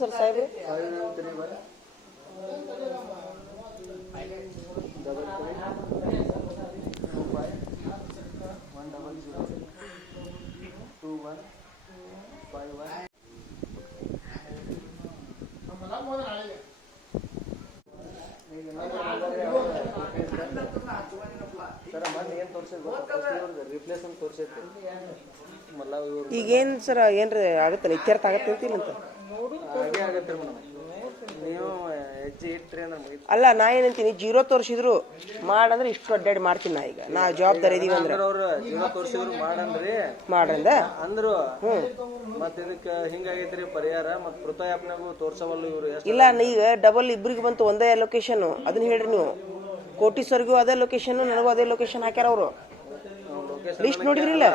Sir ಸಾಹೇಬ್ರೆ ಈಗೇನು sir ಏನ್ರಿ ಆಗತ್ತೆ ಇತ್ಯರ್ಥ ಆಗತ್ತೆ ಅಂತೀನಂತ ಅಲ್ಲ ನಾ ಏನಂತೀನಿ 0 ತೋರಿಸಿದ್ರು ಮಾಡಂದ್ರೆ ಇಷ್ಟು ಅಡ್ಡಾಡಿ ಮಾಡ್ತೀನಿ ನಾ ಈಗ ನಾ ಜವಾಬ್ದಾರಿ ಇದೀವಿ ಅಂದ್ರೆ ಮಾಡ್ರಂದ ಅಂದ್ರು ಮತ್ತೆ ಇದಕ್ಕೆ ಹಿಂಗಾಗೈತ್ರಿ ಪರಿಹಾರ ಮತ್ತೆ ಕೃತಯಾಪ್ನಾಗೂ ತೋರ್ಸವಲ್ಲ ಇವರು ಇಲ್ಲ ಈಗ ಡಬಲ್ ಇಬ್ರಿಗೆ ಬಂತು ಒಂದೇ ಲೊಕೇಶನ್ ಅದನ್ನ ಹೇಳ್ರಿ ನೀವು ಕೋಟೀಶ್ವರ್ಗೂ ಅದೇ ಲೊಕೇಶನ್ ನನಗೂ ಅದೇ ಲೊಕೇಶನ್ ಹಾಕ್ಯಾರ ಅವರು ಲಿಸ್ಟ್ ನೋಡಿದ್ರಿಲ್ಲ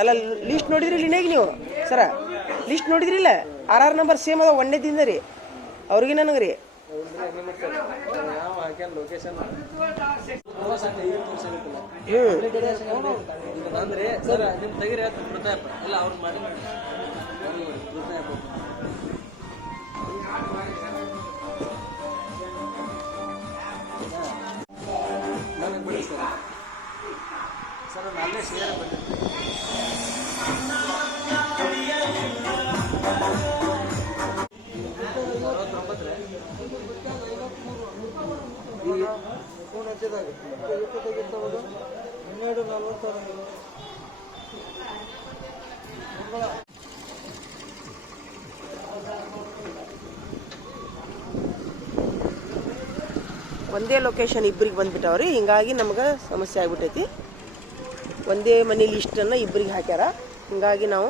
ಅಲ್ಲ ಲಿಸ್ಟ್ ನೋಡಿದ್ರಿ ಇನ್ನಾಗ ನೀವು ಸರ ಲಿಸ್ಟ್ ನೋಡಿದ್ರಿಲ್ಲ RR ನಂಬರ್ ಸೇಮ್ ಅದ ಒಂದೇದಿಂದ ರೀ ಅವ್ರಿಗೆ ನನಗೆ ರೀ ಸರ್ ನಾಳೆ ಶೇರ್ ಫೋನ್ ಹಚ್ಚಿದಾಗ 12:46 ಒಂದೇ ಲೊಕೇಶನ್ ಇಬ್ಬರಿಗೆ ಬಂದ್ಬಿಟ್ಟವ್ರಿ ಹಿಂಗಾಗಿ ನಮ್ಗೆ ಸಮಸ್ಯೆ ಆಗ್ಬಿಟ್ಟೈತಿ ಒಂದೇ ಮನೆ ಲಿಸ್ಟನ್ನು ಇಬ್ಬರಿಗೆ ಹಾಕ್ಯಾರ ಹಿಂಗಾಗಿ ನಾವು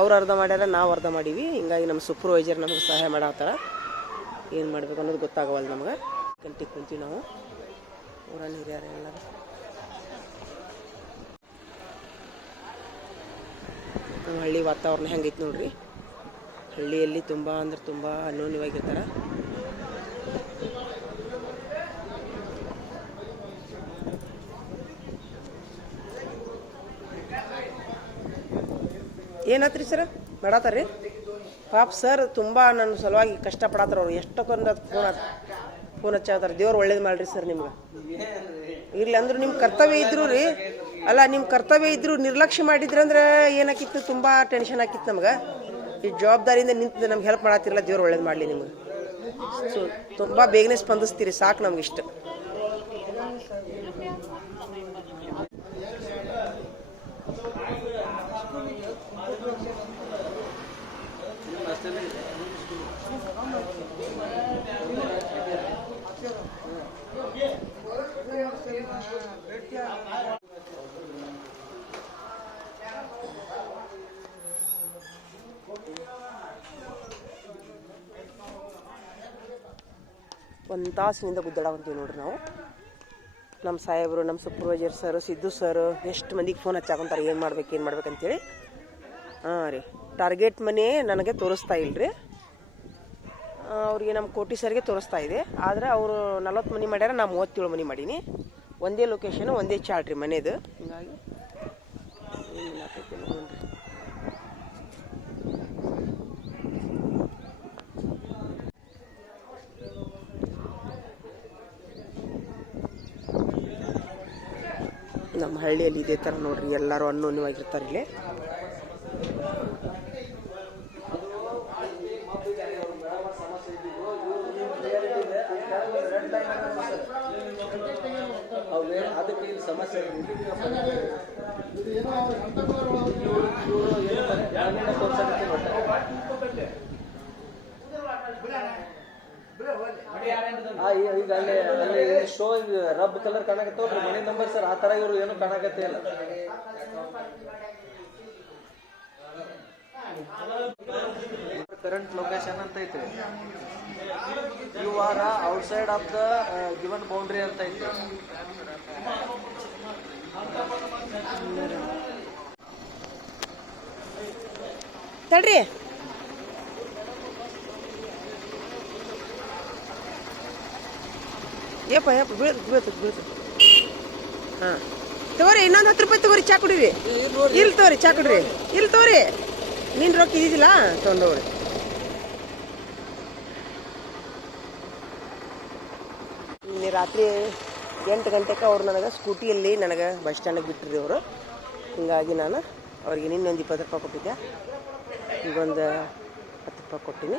ಅವ್ರು ಅರ್ಧ ಮಾಡ್ಯಾರ ನಾವು ಅರ್ಧ ಮಾಡೀವಿ ಹಿಂಗಾಗಿ ನಮ್ಮ ಸೂಪರ್ವೈಸರ್ ನಮಗೆ ಸಹಾಯ ಮಾಡತ್ತಾರ ಏನು ಮಾಡ್ಬೇಕು ಅನ್ನೋದು ಗೊತ್ತಾಗವಲ್ಲ ನಮ್ಗೆ ಗಂಟೆಗೆ ಕುಂತೀವಿ ನಾವು ಊರಲ್ಲಿ ಹಿರಿಯರು ಎಲ್ಲರೂ ನಮ್ಮ ಹಳ್ಳಿ ವಾತಾವರಣ ಹೆಂಗೈತೆ ನೋಡ್ರಿ ಹಳ್ಳಿಯಲ್ಲಿ ತುಂಬ ಅಂದ್ರೆ ತುಂಬ ಅನ್ಯೋನ್ಯವಾಗಿರ್ತಾರೆ ಏನಾತ್ರಿ ಸರ್ ಮಾಡತ್ತಾರ್ರಿ ಪಾಪ ಸರ್ ತುಂಬ ನನ್ನ ಸಲುವಾಗಿ ಕಷ್ಟಪಡತ್ತಾರ ಅವ್ರು ಎಷ್ಟಕ್ಕೊಂದು ಫೋನ್ ಹಚ್ಚಾತಾರೆ ದೇವ್ರು ಒಳ್ಳೇದು ಮಾಡ್ರಿ ಸರ್ ನಿಮ್ಗೆ ಇರ್ಲಿ ಅಂದ್ರು ನಿಮ್ಮ ಕರ್ತವ್ಯ ಇದ್ರು ರೀ ಅಲ್ಲ ನಿಮ್ಮ ಕರ್ತವ್ಯ ಇದ್ರು ನಿರ್ಲಕ್ಷ್ಯ ಮಾಡಿದ್ರಂದ್ರೆ ಏನಾಕಿತ್ತು ತುಂಬ ಟೆನ್ಷನ್ ಆಕಿತ್ತು ನಮ್ಗೆ ಈ ಜವಾಬ್ದಾರಿಯಿಂದ ನಿಂತು ನಮ್ಗೆ ಹೆಲ್ಪ್ ಮಾಡತ್ತಿರಲ್ಲ ದೇವ್ರು ಒಳ್ಳೇದು ಮಾಡಲಿ ನಿಮ್ಗೆ ಸೊ ತುಂಬ ಬೇಗನೆ ಸ್ಪಂದಿಸ್ತೀರಿ ಸಾಕು ನಮ್ಗೆ ಇಷ್ಟ ಒಂದು ತಾಸಿನಿಂದ ಗುದ್ದಾಡವಂತೀವಿ ನೋಡ್ರಿ ನಾವು ನಮ್ಮ ಸಾಹೇಬರು ನಮ್ಮ ಸೂಪರ್ವೈಸರ್ ಸರ್ ಸಿದ್ದು ಸರ್ ಎಷ್ಟು ಮಂದಿಗೆ ಫೋನ್ ಹಚ್ಚಾಕೊಂತಾರೆ ಏನು ಮಾಡ್ಬೇಕಂತೇಳಿ ಹಾಂ ರೀ ಟಾರ್ಗೆಟ್ ಮನೆ ನನಗೆ ತೋರಿಸ್ತಾ ಇಲ್ರಿ ಅವ್ರಿಗೆ ನಮ್ಮ ಕೋಟಿ ಸರ್ಗೆ ತೋರಿಸ್ತಾ ಇದೆ ಆದರೆ ಅವರು 40 ಮನೆ ಮಾಡ್ಯಾರ ನಾ 37 ಮನೆ ಮಾಡೀನಿ ಒಂದೇ ಲೊಕೇಶನ್ ಒಂದೇ ಚಾರ್ಟ್ ರೀ ಮನೇದು ಹಿಂಗಾಗಿ ನಮ್ಮ ಹಳ್ಳಿಯಲ್ಲಿ ಇದೇ ಥರ ನೋಡ್ರಿ ಎಲ್ಲರೂ ಅನ್ಯೋನ್ಯವಾಗಿರ್ತಾರೆ ಇಲ್ಲಿ ಅದಕ್ಕೆ ಇಲ್ಲಿ ಸಮಸ್ಯೆ ಈಗ ಅಲ್ಲಿ ಶೋ ರಬ್ ಕಲರ್ ಕಾಣಕತ್ತವ್ರಿ ಮನೆ ನಂಬರ್ ಸರ್ ಆ ತರ ಇವ್ರು ಏನು ಕಾಣಕತ್ತೇ ಇಲ್ಲ ಕರೆಂಟ್ ಲೊಕೇಶನ್ ಅಂತ ಐತ್ರಿ you are outside of the given boundary ಅಂತ ಐತಿ ತಡ್ರಿ ಯಪ್ಪ ಬೀಳ್ತು ಹಾಂ ತಗೋರಿ ಇನ್ನೊಂದು 10 ರೂಪಾಯಿ ತಗೋರಿ ಚಾ ಕುಡೀರಿ ಇಲ್ಲಿ ತಗೋರಿ ಚಾ ಕುಡ್ರಿ ಇಲ್ಲಿ ತಗೋರಿ ನೀನು ರೊಕ್ಕ ಇದ್ದಿದ್ದಿಲ್ಲ ತೊಗೊಂಡೋಗ್ರಿ. ನಿನ್ನೆ ರಾತ್ರಿ 8 ಗಂಟೆಗೆ ಅವ್ರು ನನಗೆ ಸ್ಕೂಟಿಯಲ್ಲಿ ನನಗೆ ಬಸ್ ಸ್ಟ್ಯಾಂಡಿಗೆ ಬಿಟ್ಟಿರಿ ಅವರು. ಹೀಗಾಗಿ ನಾನು ಅವ್ರಿಗೆ ನಿನ್ನೊಂದು 20 ರೂಪಾಯಿ ಕೊಟ್ಟಿದ್ದೆ, ಈಗೊಂದು 10 ರೂಪಾಯಿ ಕೊಟ್ಟಿನಿ.